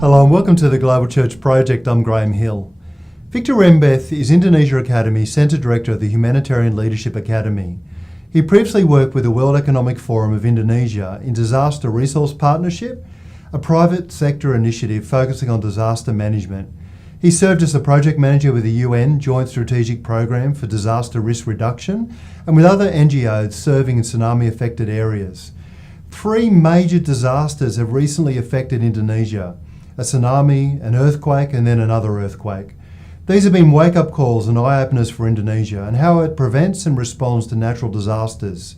Hello and welcome to the Global Church Project. I'm Graham Hill. Victor Rembeth is Indonesia Academy Centre Director of the Humanitarian Leadership Academy. He previously worked with the World Economic Forum of Indonesia in Disaster Resource Partnership, a private sector initiative focusing on disaster management. He served as the project manager with the UN Joint Strategic Programme for Disaster Risk Reduction and with other NGOs serving in tsunami-affected areas. 3 major disasters have recently affected Indonesia: a tsunami, an earthquake, and then another earthquake. These have been wake-up calls and eye-openers for Indonesia and how it prevents and responds to natural disasters.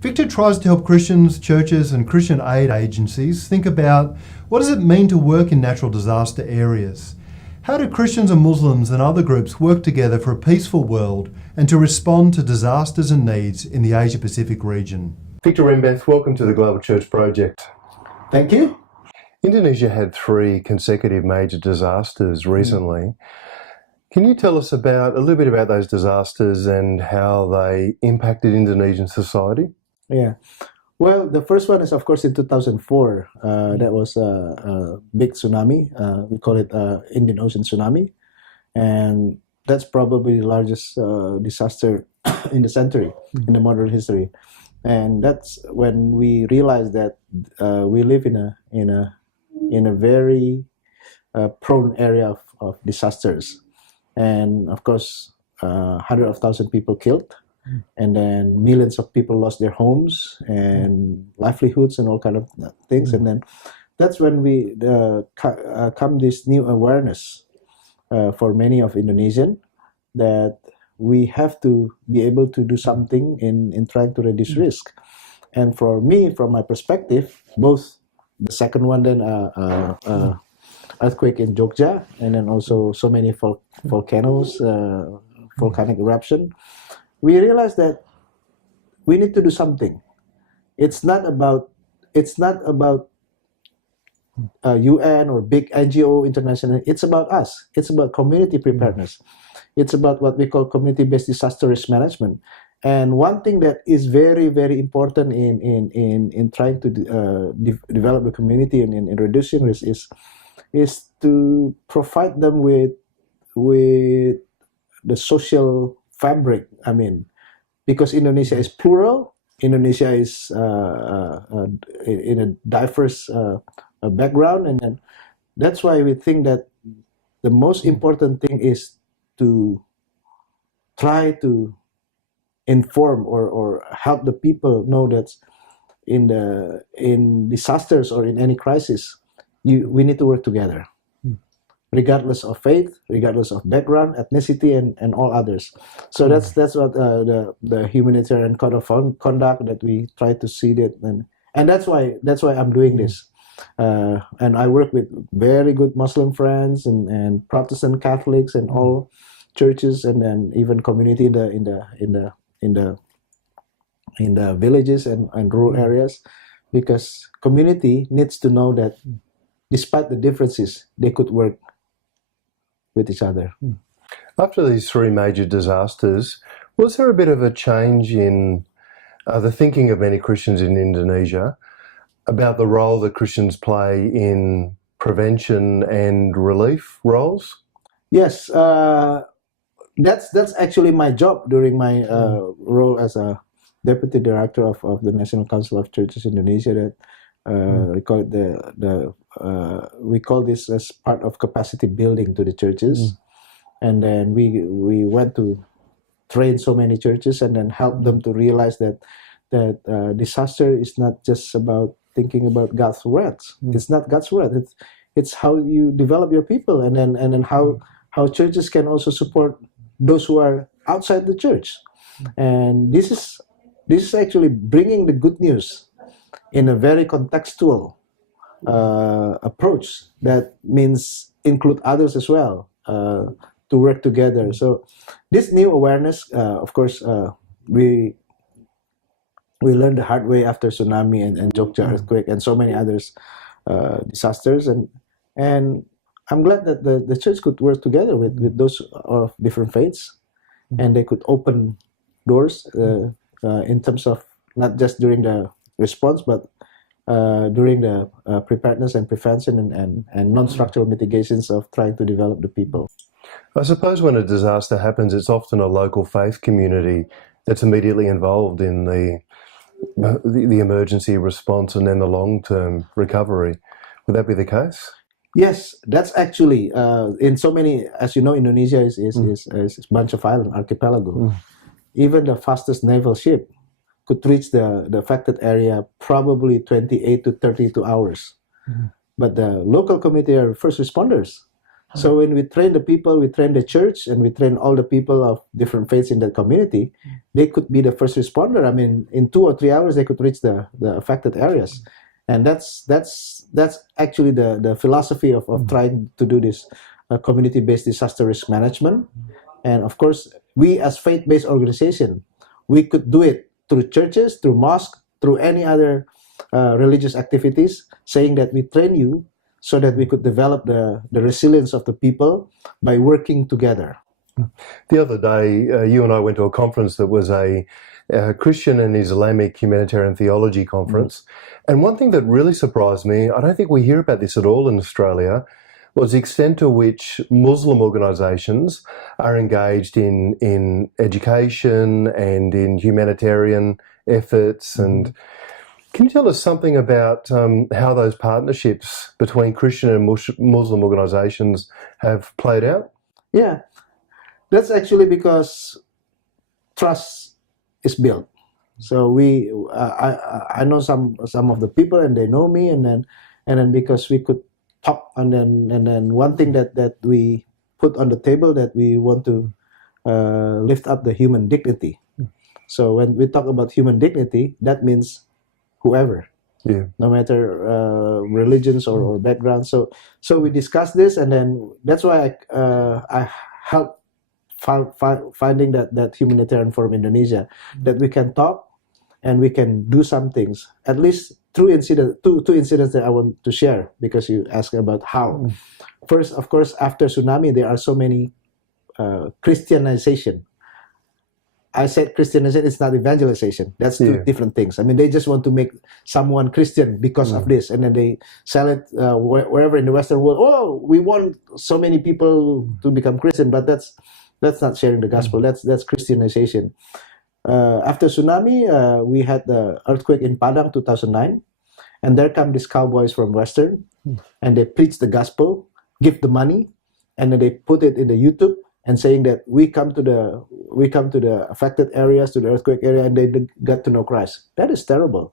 Victor tries to help Christians, churches, and Christian aid agencies think about what does it mean to work in natural disaster areas. How do Christians and Muslims and other groups work together for a peaceful world and to respond to disasters and needs in the Asia-Pacific region? Victor Rembeth, welcome to the Global Church Project. Thank you. Indonesia had 3 consecutive major disasters recently. Can you tell us a little bit about those disasters and how they impacted Indonesian society? Yeah. Well, the first one is, of course, in 2004. That was a big tsunami. We call it Indian Ocean tsunami. And that's probably the largest disaster in the century, in the modern history. And that's when we realized that we live in a very prone area of disasters. And of course, hundreds of thousands of people killed, and then millions of people lost their homes and livelihoods and all kind of things. And then that's when we come this new awareness for many of Indonesian that we have to be able to do something in trying to reduce risk. And for me, from my perspective, both the second one, then earthquake in Jogja, and then also so many volcanoes, volcanic eruption, we realized that we need to do something. It's not about UN or big NGO international. It's about us. It's about community preparedness. It's about what we call community-based disaster risk management. And one thing that is very, very important in trying to develop the community and in reducing risk is to provide them with the social fabric. I mean, because Indonesia is plural, Indonesia is in a diverse background, and then that's why we think that the most important thing is to try to inform or help the people know that in disasters or in any crisis, we need to work together, regardless of faith, regardless of background, ethnicity, and all others. So that's what the humanitarian code of conduct that we try to see that, and that's why I'm doing this. And I work with very good Muslim friends and Protestant Catholics and all churches, and then even community in the villages and rural areas, because community needs to know that despite the differences, they could work with each other. After these 3 major disasters, was there a bit of a change in the thinking of many Christians in Indonesia about the role that Christians play in prevention and relief roles? Yes, that's actually my job during my role as a deputy director of the National Council of Churches Indonesia. That we call it we call this as part of capacity building to the churches, and then we went to train so many churches and then help them to realize that disaster is not just about thinking about God's words. It's not God's word. It's how you develop your people, and then how churches can also support those who are outside the church. And this is actually bringing the good news in a very contextual approach. That means include others as well to work together. So this new awareness, of course, we learned the hard way after tsunami and Jogja earthquake and so many others disasters, and I'm glad that the church could work together with those of different faiths, and they could open doors in terms of not just during the response, but during the preparedness and prevention and non-structural mitigations of trying to develop the people. I suppose when a disaster happens, it's often a local faith community that's immediately involved in the emergency response and then the long-term recovery. Would that be the case? Yes, that's actually in so many. As you know, Indonesia is a bunch of island archipelago. Even the fastest naval ship could reach the affected area probably 28 to 32 hours. But the local community are first responders. So when we train the people, we train the church, and we train all the people of different faiths in that community, they could be the first responder. I mean, in 2 or 3 hours, they could reach the affected areas. And that's actually the philosophy of trying to do this community-based disaster risk management. And of course, we as faith-based organization, we could do it through churches, through mosques, through any other religious activities, saying that we train you so that we could develop the resilience of the people by working together. The other day, you and I went to a conference that was a Christian and Islamic humanitarian theology conference. And one thing that really surprised me, I don't think we hear about this at all in Australia, was the extent to which Muslim organisations are engaged in education and in humanitarian efforts. And can you tell us something about how those partnerships between Christian and Muslim organisations have played out? Yeah, that's actually because trust is built. So I know some of the people, and they know me, and then because we could talk, and then one thing that we put on the table, that we want to lift up the human dignity. So when we talk about human dignity, that means whoever, no matter religions or background. So we discussed this, and then that's why I helped finding that humanitarian forum Indonesia, that we can talk and we can do some things. At least two incidents that I want to share, because you asked about how. First, of course, after tsunami, there are so many Christianization. I said Christianization, it's not evangelization. That's two different things. I mean, they just want to make someone Christian because of this, and then they sell it wherever in the Western world. Oh, we want so many people to become Christian, but that's not sharing the gospel. That's Christianization. After tsunami, we had the earthquake in Padang 2009, and there come these cowboys from Western, and they preach the gospel, give the money, and then they put it in the YouTube, and saying that we come to the affected areas, to the earthquake area, and they got to know Christ. That is terrible.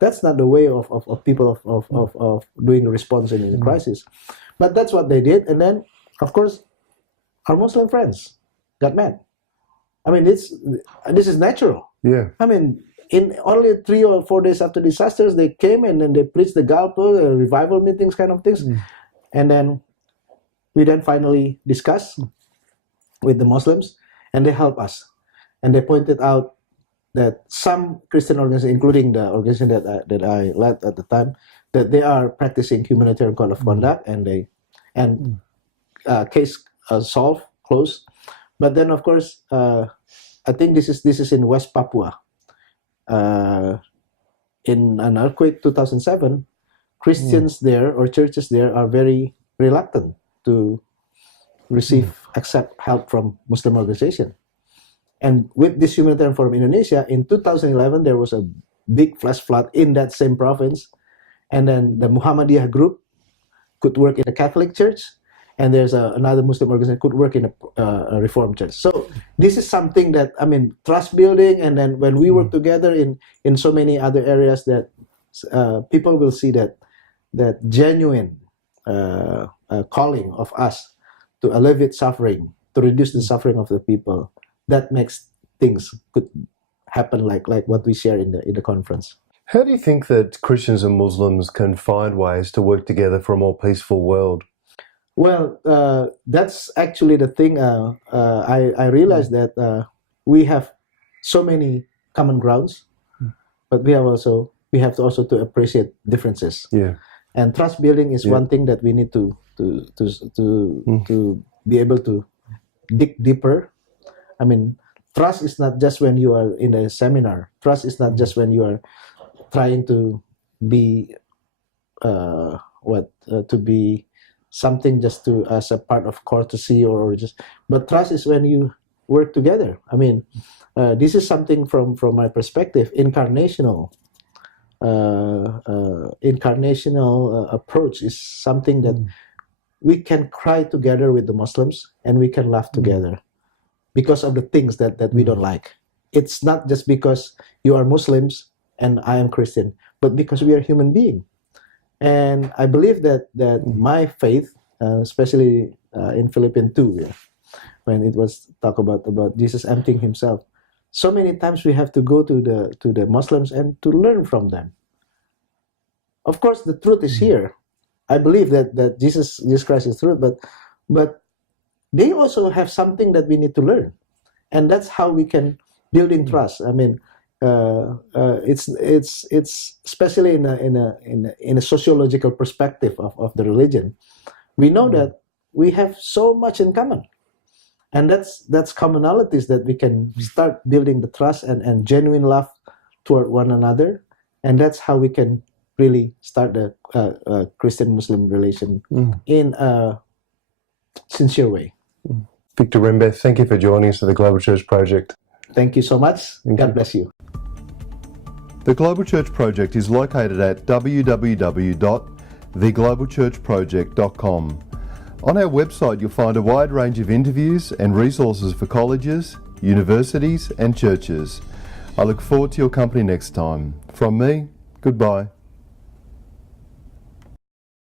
That's not the way of people of doing the response in the crisis. But that's what they did, and then of course our Muslim friends got mad. I mean, this is natural. Yeah. I mean, in only 3 or 4 days after disasters, they came and then they preached the gospel, revival meetings, kind of things, and then we finally discussed with the Muslims, and they helped us, and they pointed out that some Christian organizations, including the organization that I led at the time, that they are practicing humanitarian code of conduct, and case solved, closed. But then, of course, I think this is in West Papua. In an earthquake 2007, Christians there, or churches there, are very reluctant to accept help from Muslim organization. And with this Humanitarian Forum Indonesia, in 2011, there was a big flash flood in that same province. And then the Muhammadiyah group could work in a Catholic church, and there's another Muslim organization could work in a Reformed church. So this is something that, I mean, trust building, and then when we work together in so many other areas, that people will see that genuine calling of us to alleviate suffering, to reduce the suffering of the people. That makes things could happen like what we share in the conference. How do you think that Christians and Muslims can find ways to work together for a more peaceful world? Well, that's actually the thing. I realized that we have so many common grounds, but we have to also appreciate differences. Yeah. And trust building is one thing that we need to be able to dig deeper. I mean, trust is not just when you are in a seminar. Trust is not just when you are trying to be to be something just to as a part of courtesy or just, but trust is when you work together. I mean, this is something from my perspective, incarnational approach is something that we can cry together with the Muslims and we can laugh together because of the things that we don't like. It's not just because you are Muslims and I am Christian, but because we are human beings. And I believe that my faith, especially in Philippians 2, when it was talk about Jesus emptying himself, so many times we have to go to the Muslims and to learn from them. Of course, the truth is here. I believe that Jesus Christ is truth, but they also have something that we need to learn, and that's how we can build in trust. I mean, it's especially in a sociological perspective of the religion. We know that we have so much in common, and that's commonalities that we can start building the trust and genuine love toward one another, and that's how we can really start the Christian-Muslim relation in a sincere way. Victor Rembeth, thank you for joining us at the Global Church Project. Thank you so much. God bless you. The Global Church Project is located at www.theglobalchurchproject.com. On our website you'll find a wide range of interviews and resources for colleges, universities and churches. I look forward to your company next time. From me, goodbye.